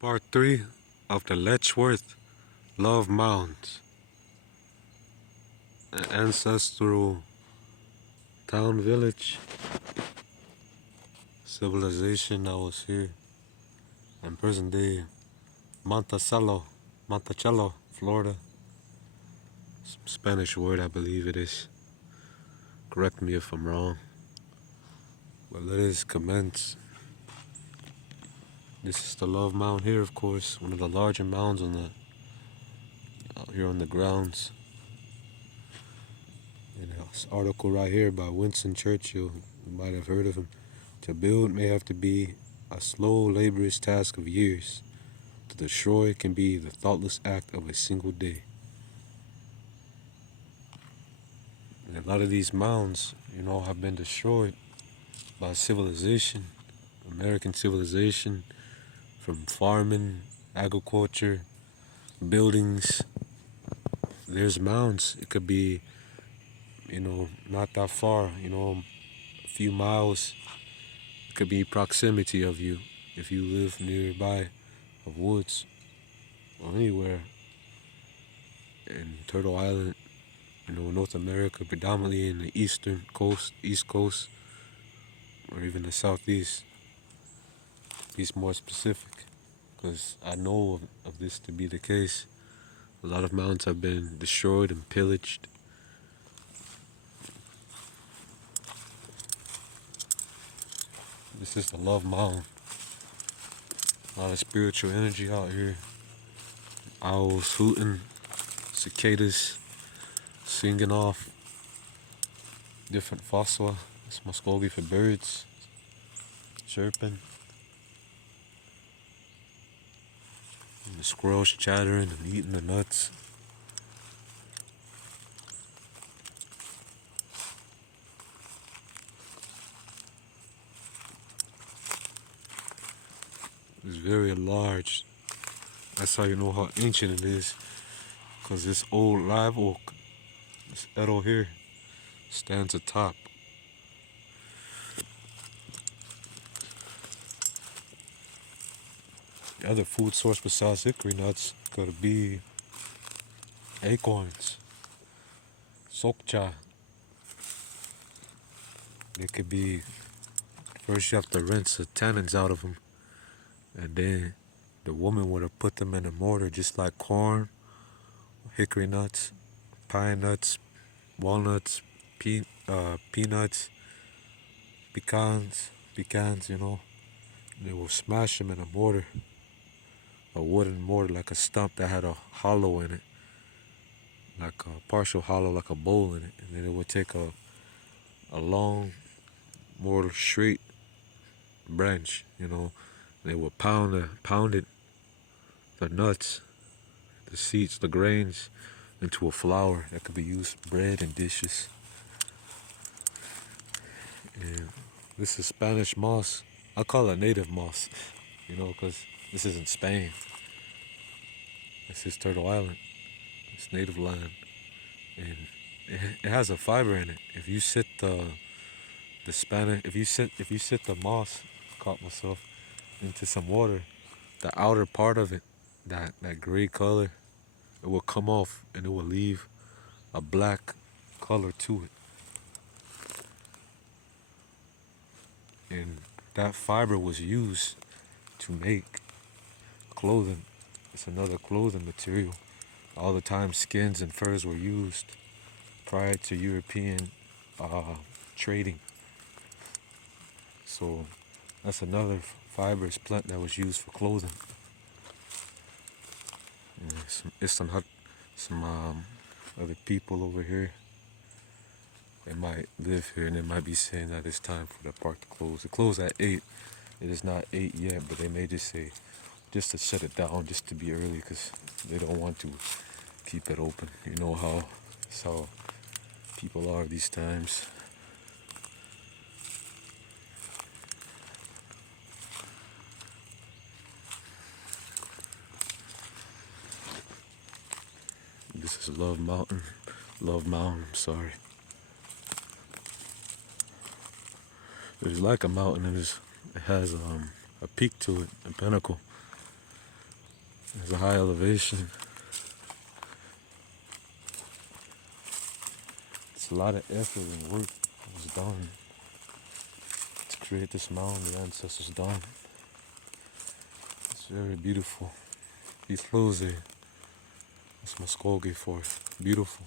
Part 3 of the Letchworth-Love Mounds, an ancestral town village civilization that was here in present day Monticello, Florida. Some Spanish word, I believe it is. Correct me if I'm wrong. But let us commence. This is the Love Mound here, of course, one of the larger mounds out here on the grounds. And this article right here by Winston Churchill, you might have heard of him. To build may have to be a slow, laborious task of years. To destroy can be the thoughtless act of a single day. And a lot of these mounds, have been destroyed by civilization, American civilization, from farming, agriculture, buildings. There's mounds. It could be, not that far, a few miles. It could be proximity of you if you live nearby of woods or anywhere in Turtle Island, North America, predominantly in the east coast, or even the southeast. Be more specific, because I know of this to be the case. A lot of mounds have been destroyed and pillaged. This is the Love Mound. A lot of spiritual energy out here. Owls hooting, cicadas singing off, different fossa. It's Muscogee for birds, chirping. And the squirrels chattering and eating the nuts. It's very large. That's how you know how ancient it is. Because this old live oak, this Edo here, stands atop. The other food source besides hickory nuts could be acorns, sokcha. It could be, first you have to rinse the tannins out of them, and then the woman would have put them in a mortar just like corn, hickory nuts, pine nuts, walnuts, peanuts, pecans, They will smash them in a mortar, a wooden mortar, like a stump that had a hollow in it, like a partial hollow, like a bowl in it. And then it would take a long, more straight branch, They would pound it, the nuts, the seeds, the grains, into a flour that could be used for bread and dishes. And this is Spanish moss. I call it native moss, because this isn't Spain. This is Turtle Island. It's native land, and it has a fiber in it. If you sit if you sit the moss, caught myself, into some water, the outer part of it, that gray color, it will come off and it will leave a black color to it. And that fiber was used to make clothing. It's another clothing material. All the time skins and furs were used prior to European trading. So that's another fibrous plant that was used for clothing. It's some other people over here. They might live here and they might be saying that it's time for the park to close. It closed at 8. It is not 8 yet, but they may just say, just to shut it down, just to be early, because they don't want to keep it open. You know how people are these times. This is Love Mountain, I'm sorry. It's like a mountain, and it has a peak to it, a pinnacle. There's a high elevation. It's a lot of effort and work that was done to create this mound the ancestors done. It's very beautiful. These clothes there, that's Muskogee for beautiful.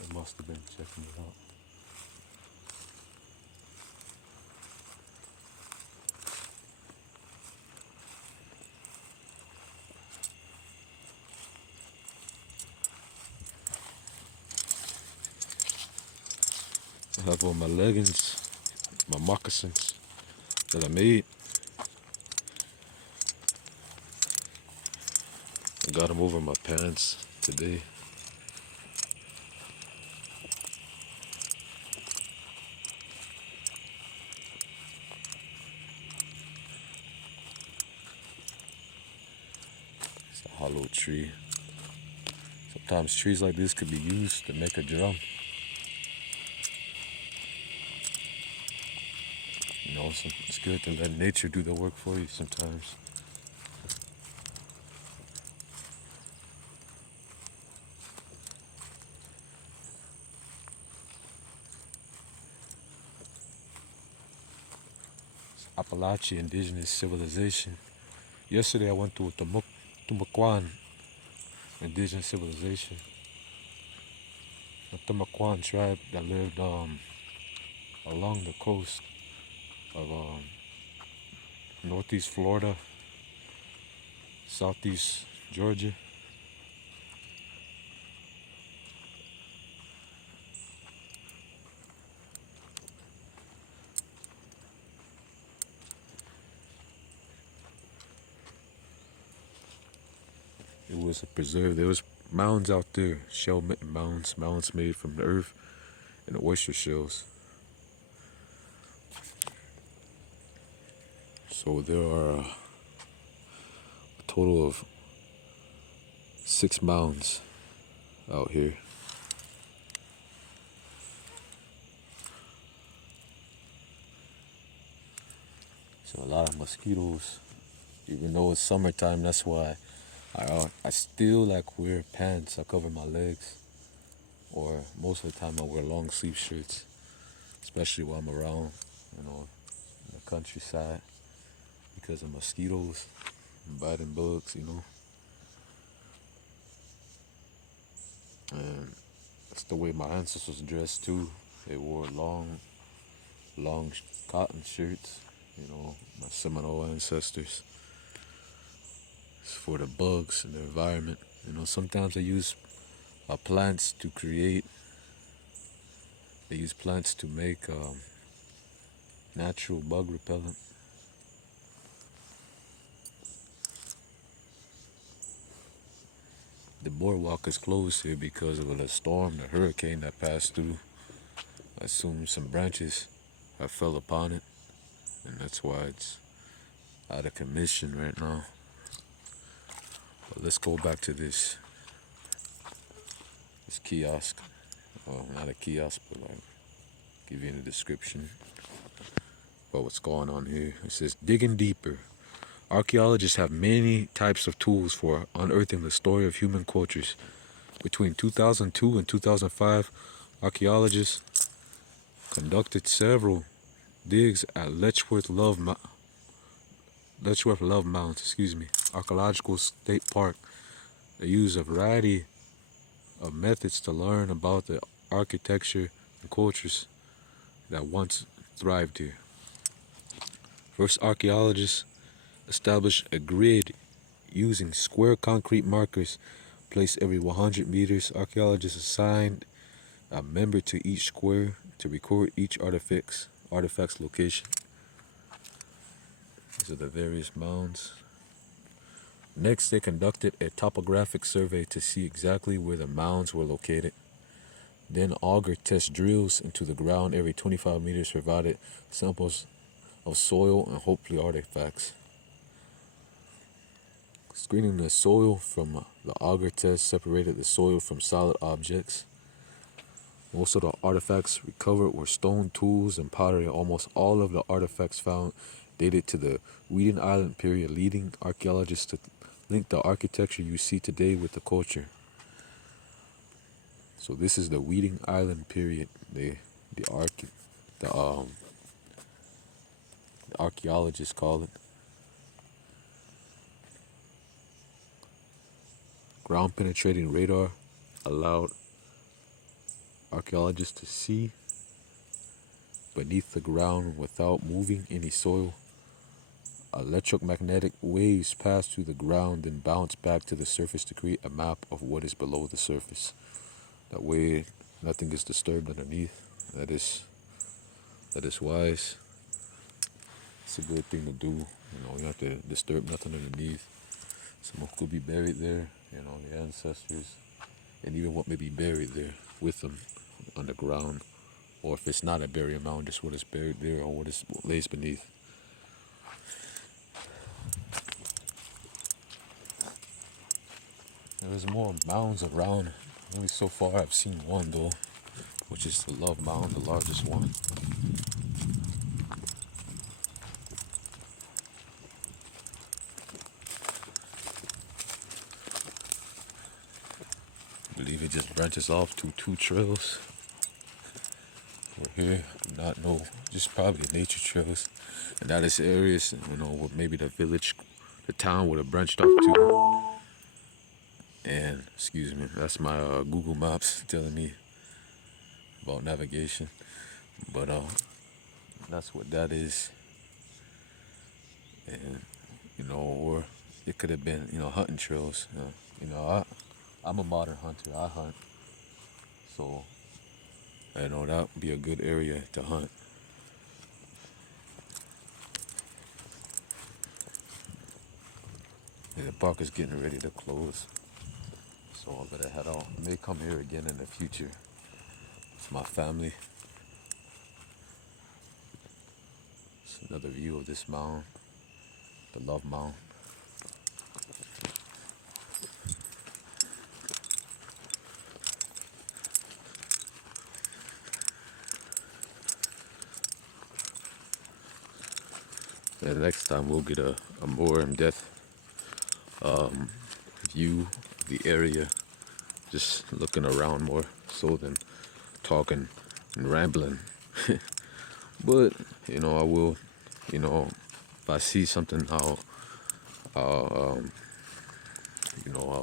They must have been checking it out. I have on my leggings, my moccasins that I made. I got them over my pants today. It's a hollow tree. Sometimes trees like this could be used to make a drum. You know, it's good to let nature do the work for you sometimes. It's Apalachee indigenous civilization. Yesterday I went to Tumaquan indigenous civilization. A Tumaquan tribe that lived along the coast of northeast Florida, southeast Georgia. It was a preserve. There was mounds out there, shell mounds, mounds made from the earth and the oyster shells. So there are a total of 6 mounds out here. So a lot of mosquitoes, even though it's summertime. That's why I still like wear pants. I cover my legs, or most of the time I wear long sleeve shirts, especially while I'm around, in the countryside, because of mosquitoes and biting bugs, And that's the way my ancestors dressed too. They wore long cotton shirts, my Seminole ancestors. It's for the bugs and the environment. Sometimes they use plants to create. They use plants to make natural bug repellent. The boardwalk is closed here because of the storm, the hurricane that passed through. I assume some branches have fell upon it, and that's why it's out of commission right now. But let's go back to this kiosk. Well, not a kiosk, but like give you a description about what's going on here. It says, digging deeper. Archaeologists have many types of tools for unearthing the story of human cultures. Between 2002 and 2005, archaeologists conducted several digs at Letchworth-Love Mounds, Archaeological State Park. They use a variety of methods to learn about the architecture and cultures that once thrived here. First, archaeologists established a grid using square concrete markers placed every 100 meters. Archaeologists assigned a member to each square to record each artifact's location. These are the various mounds. Next, they conducted a topographic survey to see exactly where the mounds were located. Then auger test drills into the ground every 25 meters provided samples of soil and hopefully artifacts. Screening the soil from the auger test separated the soil from solid objects. Most of the artifacts recovered were stone tools and pottery. Almost all of the artifacts found dated to the Weedon Island period, leading archaeologists to link the architecture you see today with the culture. So this is the Weedon Island period. The archaeologists call it. Ground penetrating radar allowed archaeologists to see beneath the ground without moving any soil. Electromagnetic waves pass through the ground, then bounce back to the surface to create a map of what is below the surface. That way, nothing is disturbed underneath. That is wise. It's a good thing to do. You have to disturb nothing underneath. Someone could be buried there, the ancestors, and even what may be buried there with them underground, or if it's not a burial mound, just what is buried there or what lays beneath. There's more mounds around. Only so far I've seen one though, which is the Love Mound, the largest one. I believe it just branches off to two trails. Over here, I do not know, just probably nature trails. And that is areas, where maybe the village, the town would have branched off to. And, excuse me, that's my Google Maps telling me about navigation. But that's what that is. And, or it could have been, hunting trails. I'm a modern hunter, I hunt. So, that would be a good area to hunt. Yeah, the park is getting ready to close. So I better head out. I may come here again in the future with my family. It's another view of this mound, the Love Mound. And next time we'll get a more in-depth view of the area, just looking around more so than talking and rambling. But I will, if I see something, I'll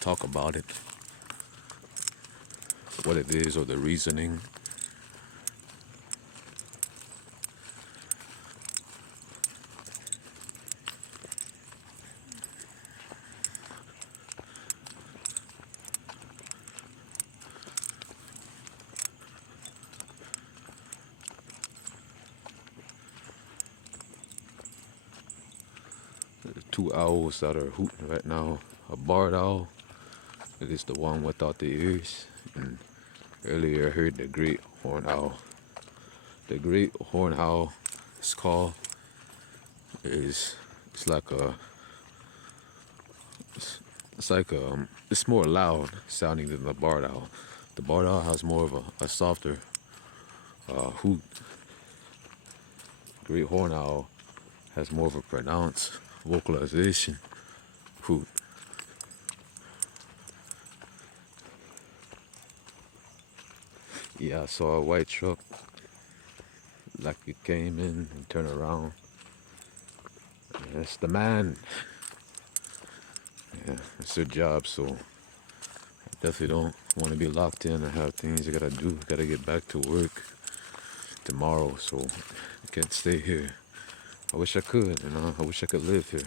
talk about it, what it is or the reasoning. Two owls that are hooting right now. A barred owl, it is the one without the ears. And earlier I heard the great horned owl. The great horned owl is called, it's more loud sounding than the barred owl. The barred owl has more of a softer hoot. Great horned owl has more of a pronounced vocalization hoot. Yeah, I saw a white truck, like it came in and turned around. Yeah, it's the man. Yeah, it's their job, so I definitely don't want to be locked in and have things I gotta do. Gotta get back to work tomorrow, so I can't stay here. I wish I could, I wish I could live here.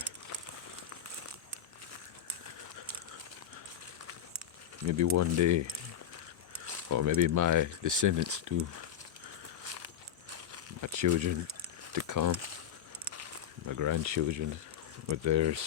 Maybe one day, or maybe my descendants do, my children to come, my grandchildren with theirs.